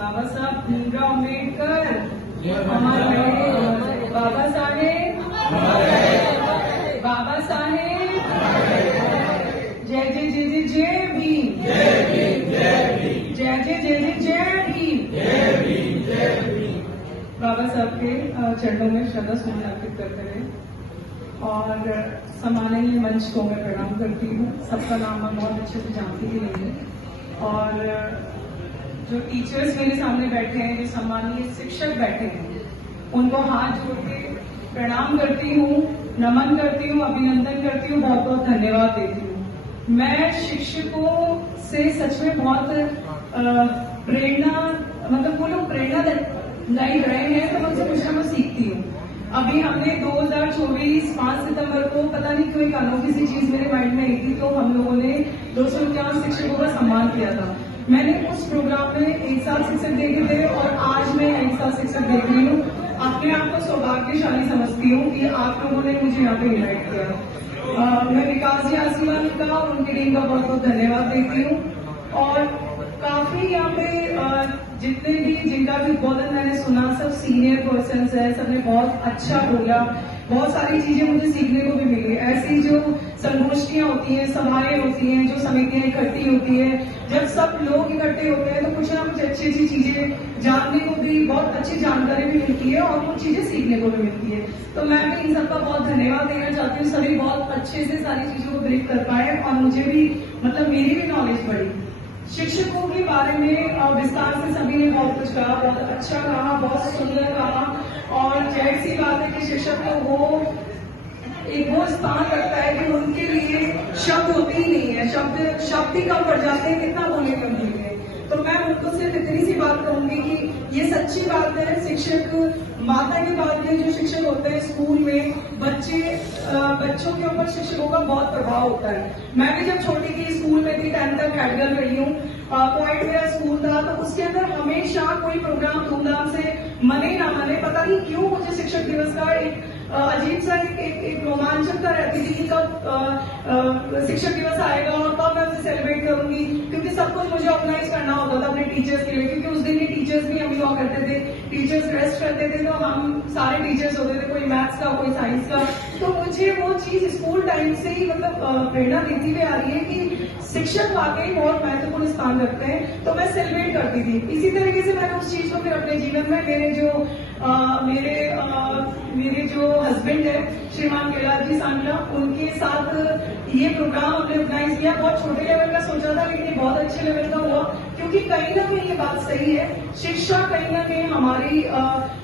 बाबा साहब भीमराव अम्बेडकर हमारे, बाबा साहेब, बाबा साहेब, जय जय जय जय जय भीम, जय जय जय जय जय भीम। बाबा साहब के चरणों में श्रद्धा सुमन अर्पित करते हुए और सम्माननीय मंच को मैं प्रणाम करती हूँ। सबका नाम मैं बहुत अच्छे से जानती भी नहीं हूँ और जो टीचर्स मेरे सामने बैठे हैं, जो सम्मानीय शिक्षक बैठे हैं, उनको हाथ जोड़ के प्रणाम करती हूँ, नमन करती हूँ, अभिनंदन करती हूँ, बहुत बहुत धन्यवाद देती हूँ। मैं शिक्षकों से सच में बहुत प्रेरणा, मतलब वो लोग प्रेरणा नहीं रहे हैं, तो मैं उनसे कुछ ना कुछ सीखती हूँ। अभी हमने 2024 5 सितंबर को पता नहीं क्यों एक अनोखी सी चीज मेरे माइंड में आई थी, तो हम लोगों ने 251 शिक्षकों का सम्मान किया था। मैंने उस प्रोग्राम में एक साथ शिक्षक देखे थे और आज मैं एक साथ शिक्षक देख रही हूँ। अपने आप को सौभाग्यशाली समझती हूँ कि आप लोगों ने मुझे यहाँ पे इन्वाइट किया। मैं विकास जी आसमान का और उनकी टीम का बहुत बहुत धन्यवाद देती हूँ। और काफी यहाँ पे जितने भी जिनका भी उद्बोधन मैंने सुना, सब सीनियर पर्सन है, सबने बहुत अच्छा बोला, बहुत सारी चीजें मुझे सीखने को भी मिली। ऐसी जो संगोष्ठियां होती हैं, सभाएं होती हैं, जो समितियां इकट्ठी होती है, जब सब लोग इकट्ठे होते हैं तो कुछ ना कुछ अच्छी अच्छी चीजें जानने को भी, बहुत अच्छी जानकारी भी मिलती है और कुछ चीजें सीखने को भी मिलती है। तो मैं भी इन सबका बहुत धन्यवाद देना चाहती हूँ। सभी बहुत अच्छे से सारी चीजों को ब्रीफ कर पाए और मुझे भी, मतलब मेरी भी नॉलेज बढ़ी। शिक्षकों के बारे में विस्तार से सभी ने बहुत कुछ कहा, बहुत अच्छा कहा, बहुत सुंदर कहा। और जाहिर सी बात है कि शिक्षक को वो स्थान रखता है कि उनके लिए शब्द होते ही नहीं है, शब्द ही कम पड़ जाते हैं, कितना बोलेंगे उनके लिए। तो मैं उनको सिर्फ इतनी सी बात कहूंगी कि ये सच्ची बात है, शिक्षक माता के बाद में जो शिक्षक होते हैं स्कूल में, बच्चों के ऊपर शिक्षकों का बहुत प्रभाव होता है। मैं भी जब छोटी थी, स्कूल में थी, 10th तक हेडगर्ल रही हूँ, पॉइंट मेरा स्कूल था, तो उसके अंदर हमेशा कोई प्रोग्राम धूमधाम से मने ना मने, पता नहीं क्यों मुझे शिक्षक दिवस का एक अजीब सा एक रोमांचकता रहती थी कि कब शिक्षक दिवस आएगा और कब मैं उसे सेलिब्रेट करूंगी, क्योंकि सब कुछ मुझे ऑर्गेनाइज करना होता था अपने टीचर्स के लिए, क्योंकि उस दिन ही टीचर्स भी हम हुआ करते थे, टीचर्स रेस्ट करते थे, तो हम सारे टीचर्स होते थे, कोई मैथ्स का, कोई साइंस का। तो मुझे वो चीज स्कूल टाइम से ही मतलब प्रेरणा देती हुई आ रही है कि शिक्षक वाकई बहुत महत्वपूर्ण स्थान रखते हैं, तो मैं सेलिब्रेट करती थी। इसी तरीके से मैंने उस चीज को फिर अपने जीवन में मेरे जो हस्बैंड है श्रीमान कैलाश जी सांगला, उनके साथ ये प्रोग्राम हमने ऑर्गेनाइज किया। बहुत छोटे लेवल का सोचा था, लेकिन ये बहुत अच्छे लेवल का हुआ, क्योंकि कहीं ना कहीं ये बात सही है, शिक्षा कहीं ना कहीं हमारी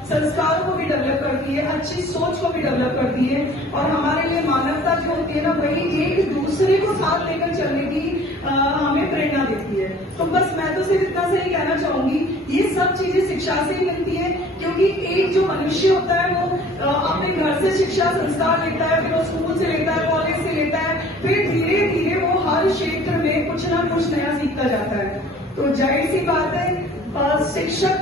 संस्कार को भी डेवलप करती है, अच्छी सोच को भी डेवलप करती है, और हमारे लिए मानवता जो होती है ना, वही एक दूसरे को साथ लेकर चलने की हमें प्रेरणा देती है। तो बस मैं तो सिर्फ इतना से ही कहना चाहूंगी, ये सब चीजें शिक्षा से ही मिलती है, क्योंकि एक जो मनुष्य होता है वो अपने घर से शिक्षा संस्कार लेता है, फिर वो स्कूल से लेता है, कॉलेज से लेता है, फिर धीरे धीरे वो हर क्षेत्र में कुछ ना कुछ नया सीखता जाता है। तो जाहिर सी बात है, शिक्षक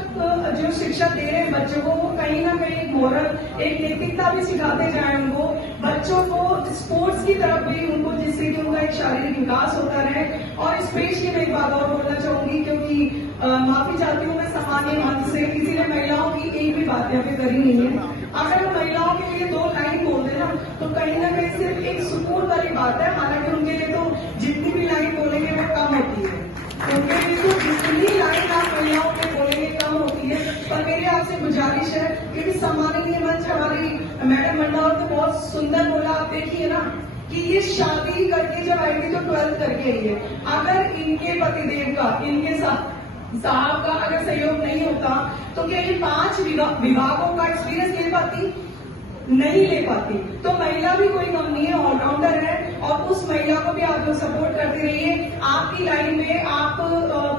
जो शिक्षा दे रहे हैं बच्चों को, वो कहीं ना कहीं एक मोरल, एक नैतिकता भी सिखाते जाए उनको, बच्चों को स्पोर्ट्स की तरफ भी उनको, जिससे कि उनका एक शारीरिक विकास होता रहे। और इस पेज की मैं एक बात और बोलना चाहूंगी, क्योंकि माफी चाहती हूँ मैं सामान्य मंच से, इसीलिए महिलाओं की एक भी बात यहाँ पे करी नहीं है। अगर हम महिलाओं के लिए 2 लाइन बोल दें ना, तो कहीं ना कहीं सिर्फ एक सुकून वाली बात है। हालांकि उनके लिए तो जितनी भी लाइन बोलेंगे वो कम होती है, उनके लिए तो जितनी लाइन आप महिलाओं के बोलेंगे कम होती है। पर मेरी आपसे गुजारिश है, क्योंकि सम्माननीय मंच हमारी मैडम मंडावर ने बहुत सुंदर बोला, आप देखिए ना कि ये शादी करके जब आई थी तो 12th करके आई है। अगर इनके पतिदेव का, इनके साहब का अगर सहयोग नहीं होता तो क्या ये 5 विभागों का एक्सपीरियंस ले पाती? नहीं ले पाती। तो महिला भी कोई कम नहीं है, ऑलराउंडर है, और उस महिला को भी आप लोग सपोर्ट करते रहिए। आपकी लाइन में आप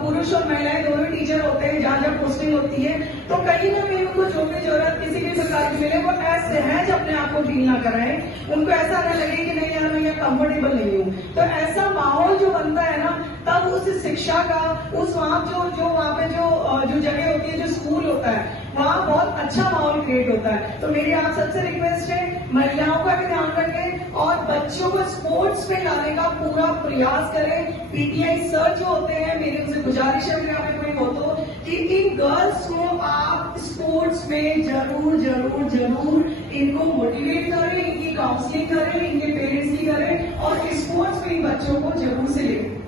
पुरुष और महिलाएं दोनों टीचर होते हैं, जहां जहां पोस्टिंग होती है, तो कहीं ना कहीं उनको जो भी जरूरत किसी भी प्रकार की मिले, वो सहज अपने आप को फील ना कराए, उनको ऐसा न लगे कि नहीं यार मैं यहाँ कंफर्टेबल नहीं हूँ। तो ऐसा माहौल जो बनता है ना, तब उस शिक्षा का, उस वहाँ जो वहाँ पे जो जगह होती है, जो स्कूल होता है, वहाँ बहुत अच्छा माहौल क्रिएट होता है। तो मेरी आप सबसे रिक्वेस्ट है, महिलाओं का भी ध्यान रखें और बच्चों को स्पोर्ट्स में लाने का पूरा प्रयास करें। पीटीआई सर जो होते हैं, मेरी उनसे गुजारिश है, अगर यहाँ पे कोई हो तो, कि इन गर्ल्स को आप स्पोर्ट्स में जरूर जरूर जरूर इनको मोटिवेट करें, इनकी काउंसलिंग करें, इनके पेरेंट्स की करें और स्पोर्ट्स में इन बच्चों को जरूर से लें,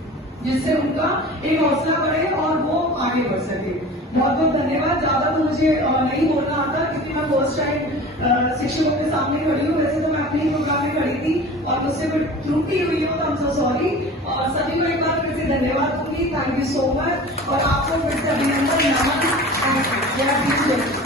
जिससे उनका एक हौसला बढ़े और वो आगे बढ़ सके। बहुत बहुत धन्यवाद। ज्यादा तो मुझे नहीं बोलना आता क्योंकि मैं फर्स्ट टाइम शिक्षकों के सामने खड़ी हूँ। वैसे तो मैं अपने प्रोग्राम में खड़ी थी और मुझसे कोई त्रुटि हुई हो तो आई एम सो सॉरी। और सभी को एक बार फिर से धन्यवाद दूंगी। थैंक यू सो मच और आपको फिर से अभिनंदन। जय भीम।